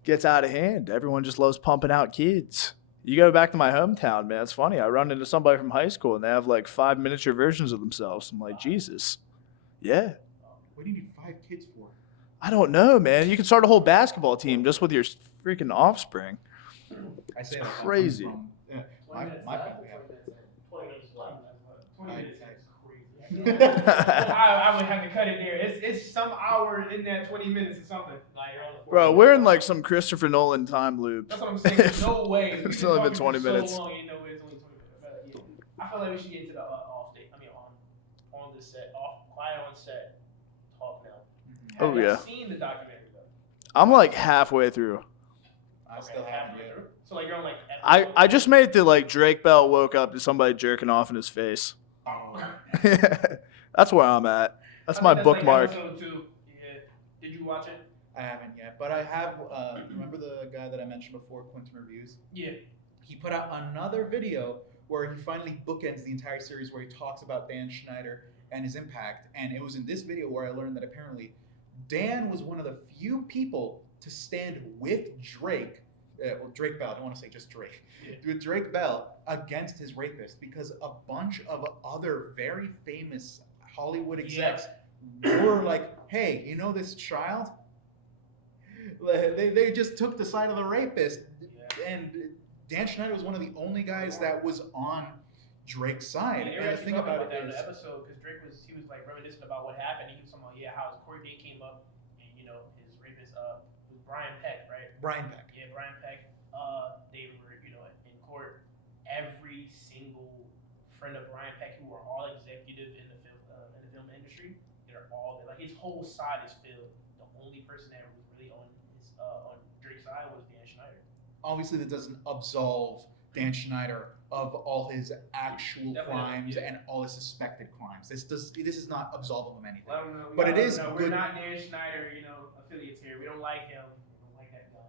Gets out of hand. Everyone just loves pumping out kids. You go back to my hometown, man. It's funny. I run into somebody from high school, and they have like 5 miniature versions of themselves. I'm like, Jesus. Yeah. What do you need 5 kids for? I don't know, man. You can start a whole basketball team just with your freaking offspring. I say It's that crazy. From, yeah, 20 minutes my left, family have. 20 minutes left. 20 minutes is crazy. I- I would have to cut it there. It's some hour in that 20 minutes or something. Like, Bro, we're in like some Christopher Nolan time loop. That's what I'm saying. There's no way. It's only been 20 minutes. So long, you know, it's only 20 minutes. But, yeah. I feel like we should get into the off state. I mean, on the set, quiet on set talk now. Oh, Have you yeah. seen the documentary though? I'm like halfway through. I still haven't yet. So like you're on like. I just made it to like Drake Bell woke up to somebody jerking off in his face. Oh. That's where I'm at. That's I my think bookmark. Like episode 2. Yeah. Did you watch it? I haven't yet, but I have. Remember the guy that I mentioned before, Quentin Reviews? Yeah. He put out another video where he finally bookends the entire series, where he talks about Dan Schneider and his impact. And it was in this video where I learned that apparently Dan was one of the few people to stand with Drake, or Drake Bell. I don't want to say just Drake. Yeah. With Drake Bell against his rapist, because a bunch of other very famous Hollywood execs were like, "Hey, you know this child? They just took the side of the rapist." Yeah. And Dan Schneider was one of the only guys that was on Drake's side. Yeah, And the thing about that it in the is, episode because Drake was like reminiscent about what happened. He was talking about how his court date came up, and his rapist was Brian Peck, right? Brian Peck. Yeah, Brian Peck. They were in court. Every single friend of Brian Peck who were all executive in the film industry, they're all there. Like his whole side is filled. The only person that was really on Drake's side was Dan Schneider. Obviously, that doesn't absolve Dan Schneider of all his actual crimes and all his suspected crimes. This is not absolve him of anything. But it is good. We're not Dan Schneider, affiliates here. We don't like him. We don't like that guy.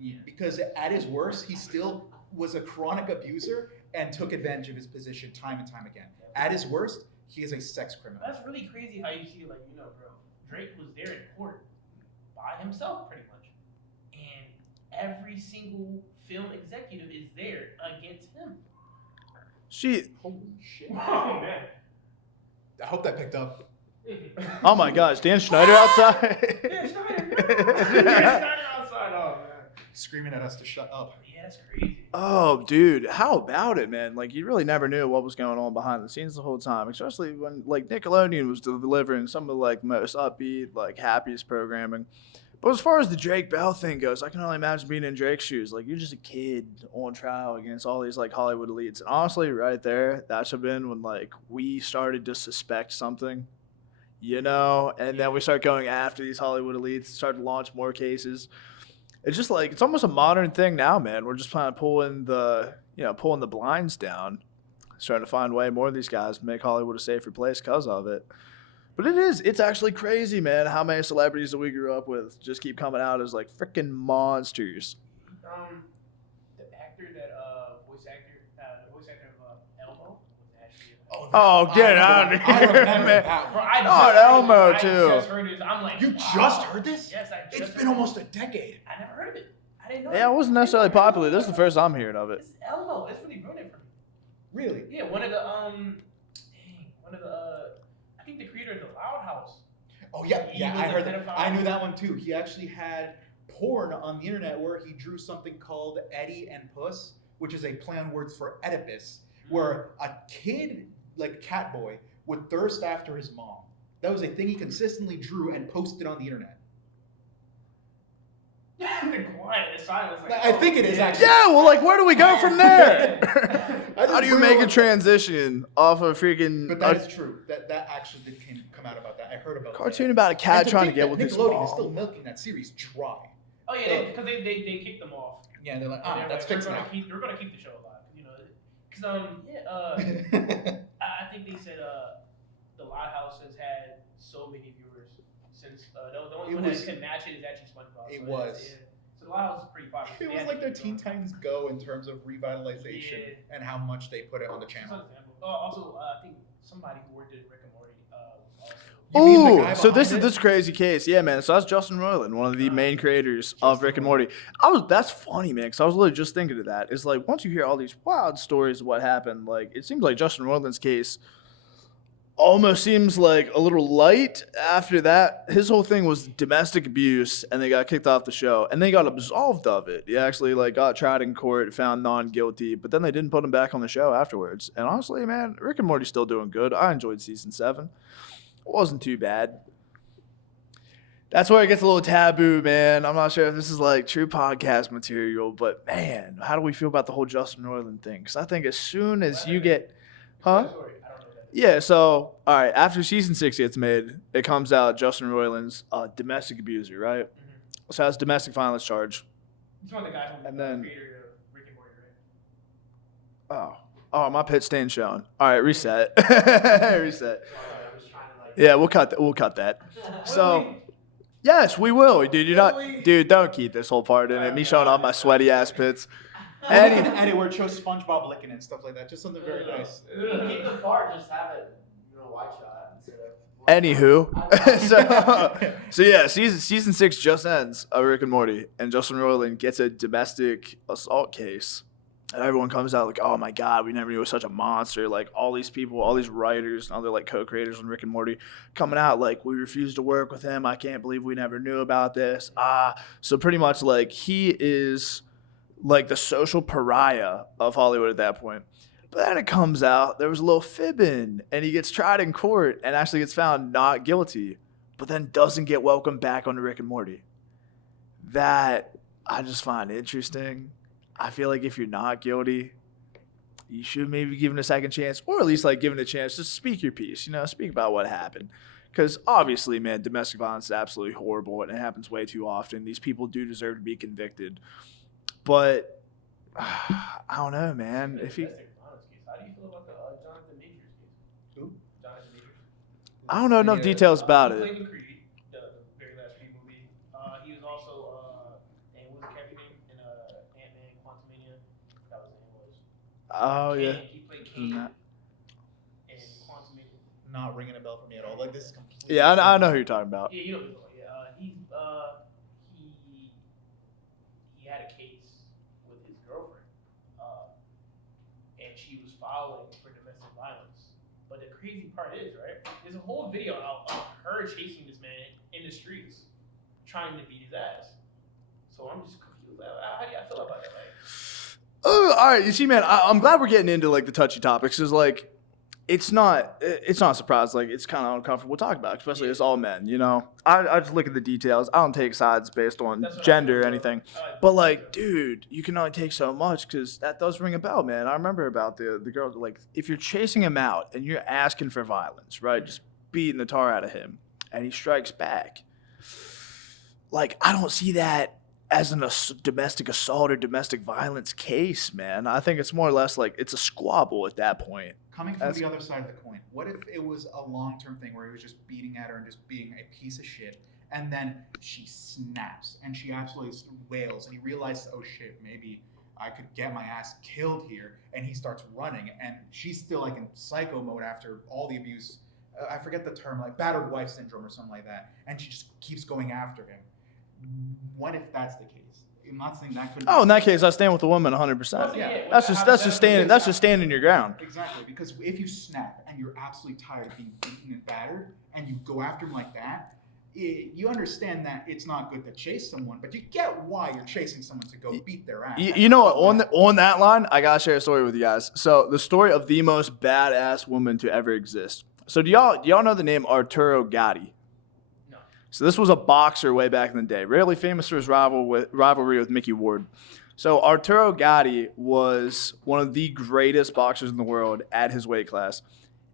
Yeah. Because at his worst, he still was a chronic abuser and took advantage of his position time and time again. At his worst, he is a sex criminal. That's really crazy how you see, bro, Drake was there in court by himself, pretty much. And every single film executive is there against him. Holy shit. Oh, man. I hope that picked up. Oh my gosh, Dan Schneider outside. Dan Schneider, Dan Schneider outside. Oh, man. Screaming at us to shut up. Yeah, that's crazy. Oh, dude, how about it, man? Like, you really never knew what was going on behind the scenes the whole time, especially when, like, Nickelodeon was delivering some of, like, most upbeat, like, happiest programming. But as far as the Drake Bell thing goes, I can only imagine being in Drake's shoes. Like, you're just a kid on trial against all these, like, Hollywood elites. And honestly, right there, that should have been when, like, we started to suspect something, and then we start going after these Hollywood elites, start to launch more cases. It's just like, it's almost a modern thing now, man. We're just kind of pulling the blinds down, starting to find way more of these guys, make Hollywood a safer place because of it. But it's actually crazy, man, how many celebrities that we grew up with just keep coming out as like freaking monsters. The actor voice actor of Elmo was actually. Oh, get out of here, I remember man. that one. Elmo, too. I just heard this. I'm like, You wow. just heard this? Yes, I just It's heard been it. almost a decade. I never heard of it. I didn't know. Yeah, it wasn't necessarily popular. This is the first I'm hearing of it. This is Elmo. It's really ruined it for me. Really? Yeah, one of the I think the creator of the Loud House. Oh yeah, He I was heard a that. pedophile. I knew that one too. He actually had porn on the internet where he drew something called Eddie and Puss, which is a play on words for Oedipus, where a kid, like Catboy, would thirst after his mom. That was a thing he consistently drew and posted on the internet. The quiet, the silence. Like, I think it is actually. Yeah, well, like, where do we go from there? I How do you make a transition off of freaking But that is true. That actually did come out about that. I heard about cartoon that. about a cat And trying to think get that with his Nickelodeon mom? is still milking that series dry. Oh yeah, because they kicked them off. Yeah, they're like, And they're that's like, fixed now. We're gonna keep the show alive, because I think they said the Loud House has had so many viewers since the only one that can match it is actually SpongeBob. It So was. So the Loud House is pretty popular. It They was had like to their keep Teen going. Titans Go in terms of revitalization and how much they put it on the Just an channel. example. Also, I think somebody who worked at Rick and Morty also. You mean the Ooh, guy so this behind is it? this crazy case, yeah, man. So that's Justin Roiland, one of the main creators of Rick and Morty. That's funny, man, because I was literally just thinking of that. It's like once you hear all these wild stories of what happened, like it seems like Justin Roiland's case almost seems like a little light after that. His whole thing was domestic abuse, and they got kicked off the show, and they got absolved of it. He actually got tried in court, found non-guilty, but then they didn't put him back on the show afterwards. And honestly, man, Rick and Morty's still doing good. I enjoyed season 7. It wasn't too bad. That's where it gets a little taboo, man. I'm not sure if this is true podcast material, but man, how do we feel about the whole Justin Roiland thing? Because I think as soon as you get, huh? Yeah, so, all right, after season 6 gets made, it comes out Justin Roiland's domestic abuser, right? Mm-hmm. So has domestic violence charge. He's one of the guys who And then- creator of Rick and Morty, right? Oh, my pit stain's showing. All right, reset. Reset. I'm just trying to Yeah, we'll cut that. So, yes, we will, dude. Dude, don't keep this whole part in it. Me showing off my sweaty ass pits. And we can edit where it shows SpongeBob licking and stuff like that. Just something very nice. keep the part, just have it, wide shot instead of. Anywho, so yeah, season 6 just ends of Rick and Morty, and Justin Roiland gets a domestic assault case, and everyone comes out like, "Oh my God, we never knew he was such a monster!" Like all these people, all these writers and other co-creators on Rick and Morty coming out like, "We refuse to work with him. I can't believe we never knew about this." So pretty much he is the social pariah of Hollywood at that point. But then it comes out there was a little fibbing, and he gets tried in court and actually gets found not guilty, but then doesn't get welcomed back onto Rick and Morty. That I just find interesting. I feel like if you're not guilty, you should maybe be given a second chance, or at least like given a chance to speak your piece, speak about what happened. Because obviously, man, domestic violence is absolutely horrible, and it happens way too often. These people do deserve to be convicted. But I don't know, man. If he, How do you feel about the Jonathan Majors case? Who? Jonathan Majors. I don't know enough details about he it. played in Creed, the very last Creed movie. He was also and what was the character name in Ant-Man Quantumania? That was his name was. Oh, Kane. yeah. He played Kane in Quantumania. Not ringing a bell for me at all. Like, this is completely. Yeah, I know who you're talking about. Yeah, you know who you're talking about. He had a case with his girlfriend, and she was filing for domestic violence. But the crazy part is, right? There's a whole video out of her chasing this man in the streets, trying to beat his ass. So I'm just confused. How do you feel about that? Oh, all right. You see, man, I'm glad we're getting into like the touchy topics. Cause like, it's not a surprise. Like, it's kind of uncomfortable to talk about, especially as all men. I just look at the details. I don't take sides based on gender or anything. But like, dude, you can only take so much because that does ring a bell, man. I remember about the girl. Like, if you're chasing him out and you're asking for violence, right, just beating the tar out of him, and he strikes back. Like, I don't see that as a domestic assault or domestic violence case, man. I think it's more or less like it's a squabble at that point. Coming from the other side of the coin, what if it was a long-term thing where he was just beating at her and just being a piece of shit, and then she snaps and she absolutely wails, and he realizes, oh shit, maybe I could get my ass killed here, and he starts running, and she's still like in psycho mode after all the abuse. I forget the term, like battered wife syndrome or something like that, and she just keeps going after him. What if that's the case? I'm not saying that could. Oh, in that case, I stand with the woman 100%. Yeah. That's just standing your ground. Exactly, because if you snap and you're absolutely tired of being beaten and battered, and you go after him like that, you understand that it's not good to chase someone, but you get why you're chasing someone to go beat their ass. You know what? On that line, I gotta share a story with you guys. So the story of the most badass woman to ever exist. So do y'all know the name Arturo Gatti? So this was a boxer way back in the day, really famous for his rivalry with Mickey Ward. So Arturo Gatti was one of the greatest boxers in the world at his weight class.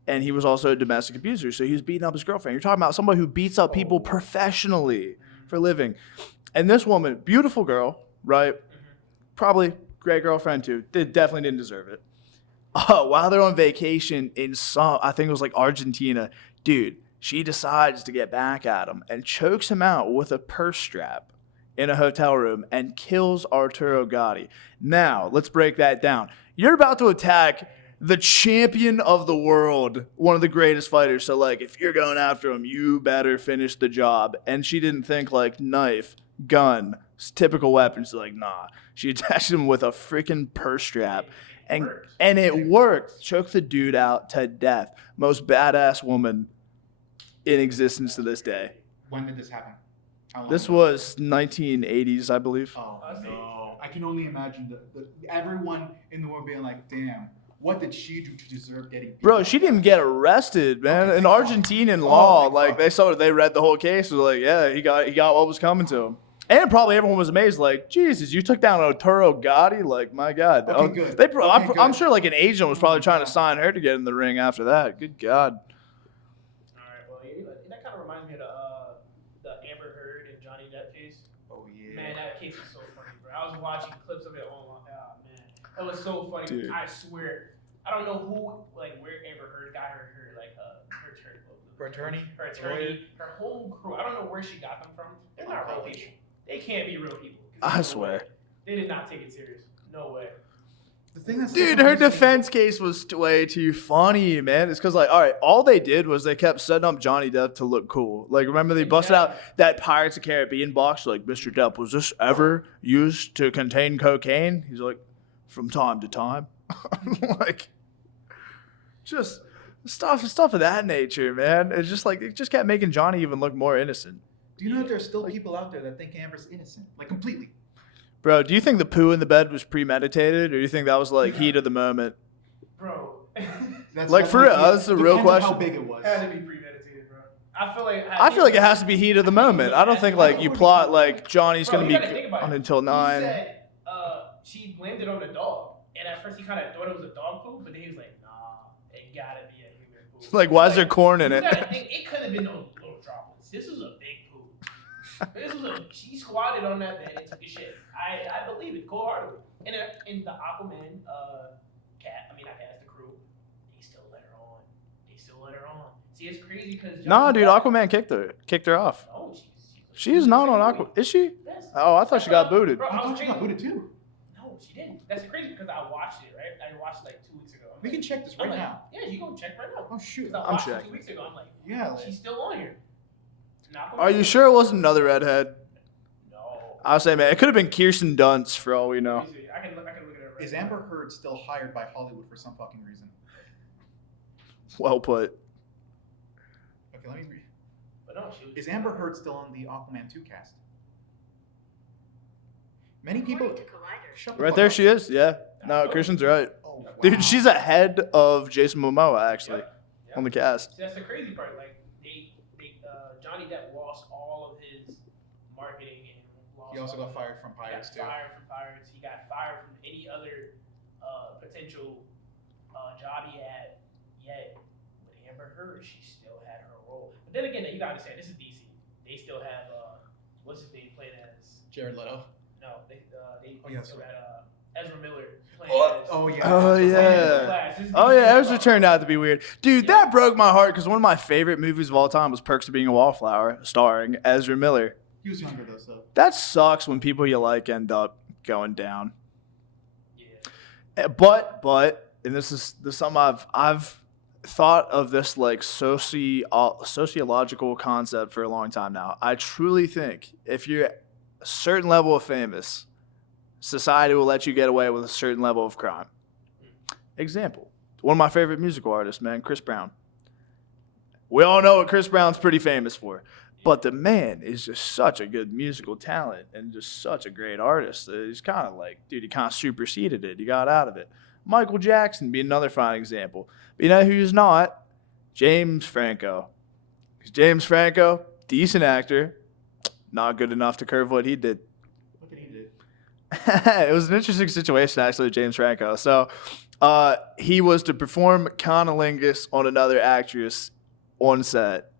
And he was also a domestic abuser. So he was beating up his girlfriend. You're talking about somebody who beats up people professionally for a living. And this woman, beautiful girl, right? Probably great girlfriend too. Definitely didn't deserve it. While they're on vacation in I think it was like Argentina, dude, she decides to get back at him and chokes him out with a purse strap in a hotel room and kills Arturo Gatti. Now, let's break that down. You're about to attack the champion of the world, one of the greatest fighters. So, like, if you're going after him, you better finish the job. And she didn't think, like, knife, gun, typical weapons. Like, nah. She attached him with a freaking purse strap. And it worked. Choked the dude out to death. Most badass woman in existence to this day. When did this happen? This was 1980s, I believe. Oh, no. I can only imagine everyone in the world being like, damn, what did she do to deserve getting beat? Bro, she didn't get arrested, man. In Argentinian law, like they read the whole case, was like, yeah, he got what was coming to him. And probably everyone was amazed, like, Jesus, you took down Arturo Gatti? Like, my God. Okay, good. I'm sure like an agent was probably trying to sign her to get in the ring after that. Good God. That kind of reminds me of the Amber Heard and Johnny Depp case. Oh yeah. Man, that case is so funny, bro. I was watching clips of it online. Oh man, that was so funny. Dude. I swear, I don't know where Amber Heard got her attorney, her whole crew. I don't know where she got them from. They're not real people. They can't be real people. I swear. They did not take it serious. No way. Dude, her defense case was way too funny, man. It's because, like, all right, all they did was they kept setting up Johnny Depp to look cool. Like, remember they busted out that Pirates of the Caribbean box? Like, Mr. Depp, was this ever used to contain cocaine? He's like, from time to time. Like, just stuff of that nature, man. It's just like, it just kept making Johnny even look more innocent. Do you know that there's still people out there that think Amber's innocent? Like, completely. Bro, do you think the poo in the bed was premeditated, or do you think that was like heat of the moment? Bro. Like, for real, that's a real question. How big it was. Had to be premeditated, bro. I feel like it has to be heat of the moment. I don't think like you plot like Johnny's gonna be on until 9. He said she blamed it on the dog, and at first he kind of thought it was a dog poop, but then he was like, nah, it gotta be a human poop. Like, why is there corn in it? You gotta think, it could have been no little droplets. This was a big poop. She squatted on that bed and took a shit. I believe it wholeheartedly. And in the Aquaman the crew, they still let her on. See, it's crazy because Nah, dude, Aquaman kicked her off. No, She's not on Aquaman. Is she? Yes. Oh, I thought she got booted. Bro, I thought she got booted too. No, she didn't. That's crazy because I watched it, right? I watched it like 2 weeks ago. We can check this right now. Yeah, you go check right now. Oh shoot. I watched it 2 weeks ago. I'm like, yeah, she's still on here. Are you sure it wasn't another redhead? No. I was saying, man, it could have been Kirsten Dunst for all we know. I can look at it right Is now. Amber Heard still hired by Hollywood for some fucking reason? Well put. Okay, let me read. But no, Is Amber Heard still on the Aquaman 2 cast? Many people. Shut the Right fuck there up. she is. Yeah. No, Kirsten's right. Oh, wow. Dude, she's ahead of Jason Momoa actually on the cast. See, that's the crazy part. Like, Johnny Depp lost all of his marketing and lost. He also got fired from Pirates too. He got fired from Pirates. He got fired from any other potential job he had. Yet with Amber Heard, she still had her role. But then again, you gotta say this is DC. They still have what's his name playing as Jared Leto. No, they Oh, yeah, still had Ezra Miller playing as. Oh yeah. Oh yeah. Oh yeah, Ezra turned out to be weird. Dude, that broke my heart because one of my favorite movies of all time was Perks of Being a Wallflower, starring Ezra Miller. He was younger though, so. That sucks when people you like end up going down. Yeah. But and this is something I've thought of this like sociological concept for a long time now. I truly think if you're a certain level of famous, society will let you get away with a certain level of crime. Example, one of my favorite musical artists, man, Chris Brown. We all know what Chris Brown's pretty famous for, but the man is just such a good musical talent and just such a great artist. He's kind of like, dude, he kind of superseded it. He got out of it. Michael Jackson be another fine example. But you know who's not? James Franco. James Franco, decent actor, not good enough to curve what he did. Look at he did. It was an interesting situation, actually, with James Franco. So he was to perform cunnilingus on another actress on set.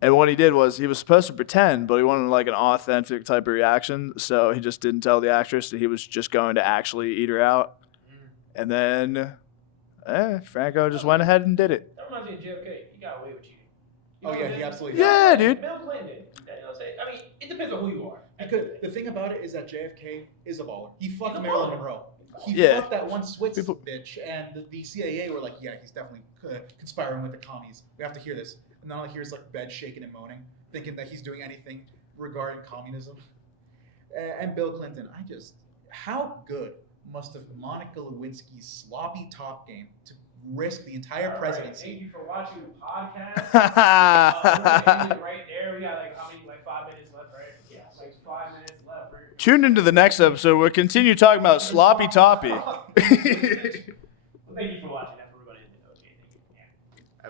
And what he did was he was supposed to pretend, but he wanted like an authentic type of reaction. So he just didn't tell the actress that he was just going to actually eat her out. And then Franco just went ahead and did it. That reminds me of JFK. He got away with cheating. Oh yeah, he absolutely. Yeah, dude. Bill Clinton did. You know what I'm saying? I mean, it depends on who you are. Because the thing about it is that JFK is a baller. He fucked He's a Marilyn baller. Monroe. He Yeah. fucked that one Swiss People- bitch, and the CIA were like, yeah, he's definitely conspiring with the commies. We have to hear this. And then all I hear is like bed shaking and moaning, thinking that he's doing anything regarding communism. And Bill Clinton, how good must have Monica Lewinsky's sloppy top game to risk the entire presidency? Thank you for watching the podcast. We're gonna end it right there. We got like how many? Like 5 minutes left, right? Yeah, like 5 minutes left. Tune into the next episode. We'll continue talking about sloppy toppy.